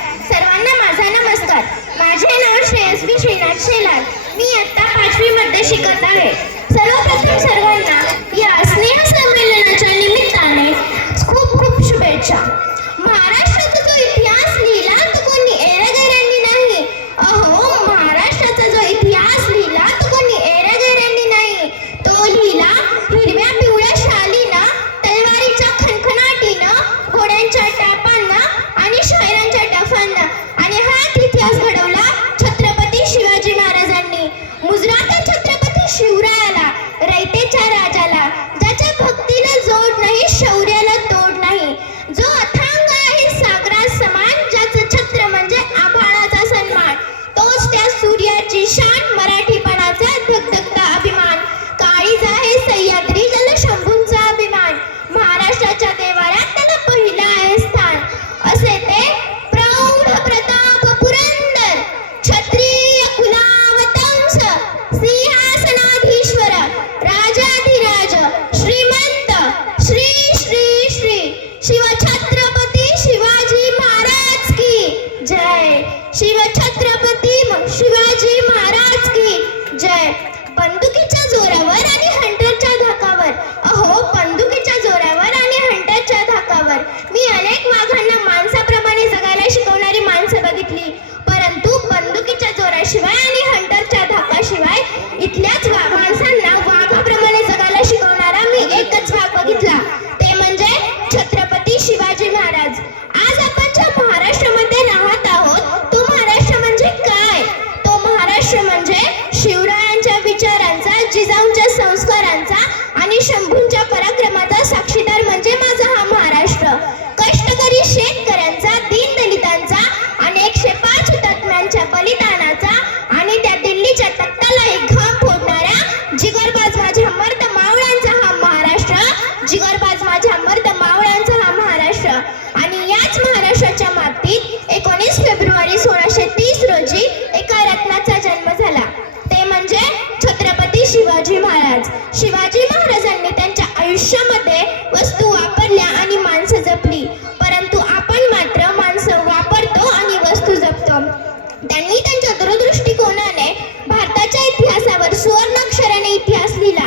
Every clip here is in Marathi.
सर्वांना माझा नमस्कार. माझे नाव श्रेयस्वी श्रीनाथ शेलार. मी आत्ता पाचवीमध्ये शिकत आहे. सर्वप्रथम सर्वांना या संस्कारांचा आणि शंभूंच्या पराक्रमाचा साक्षीदार म्हणजे माझा हा महाराष्ट्र. कष्टकरी शेतकऱ्यांचा दीन दलितांचा आणि एकशे पाच हुतात्म्यांच्या बलिदान दूरदृष्टिकोनाने भारताच्या इतिहासावर सुवर्णाक्षराने इतिहास लिहिला.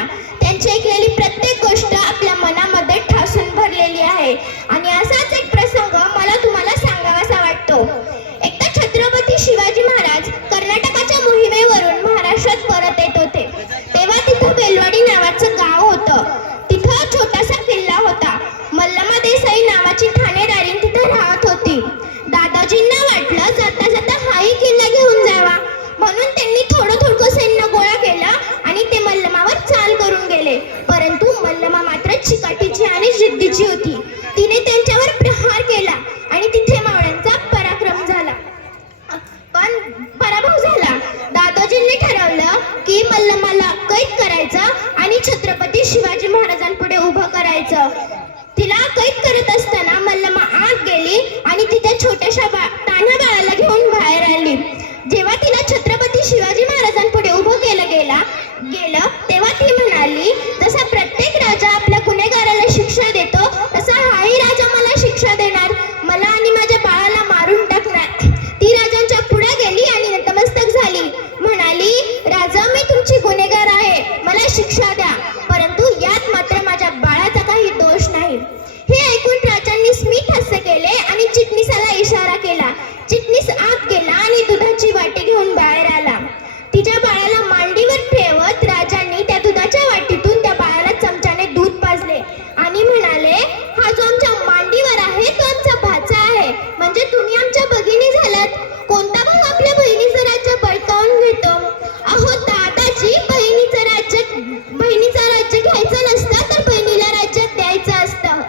महाराजांपुढे उभं करायचं. तिला कैद करत असताना मल्लमा आत गेली आणि तिच्या छोट्याशा बा तान्ह्या बाळाला घेऊन बाहेर आली. जेव्हा तिला छत्रपती शिवाजी भगिनी झालात. कोणता भाऊ आपल्या बहिणीचं राज्य बळकावून घेतो? अहो बहिणीचं राज्य बहिणीचं राज्य घ्यायचं नसतं तर बहिणीला राज्यात द्यायचं असतं.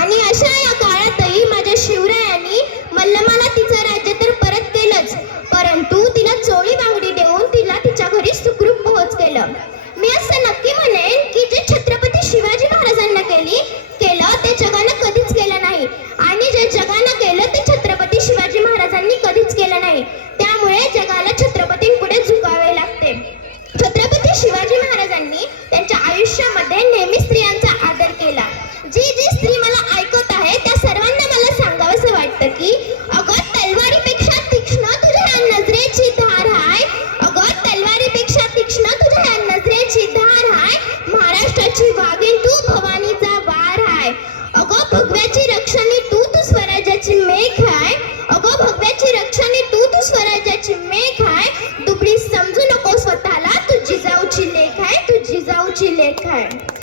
आणि अशा या काळातही माझ्या शिवरायांनी मल्लमाला तिचं राज्य तर परत केलंच. परंतु तिला चोळी बांगडी देऊन तिला तिच्या घरी सुखरूप पोहोच केलं मी असं नक्की म्हणे त्यांनी कधी Okay.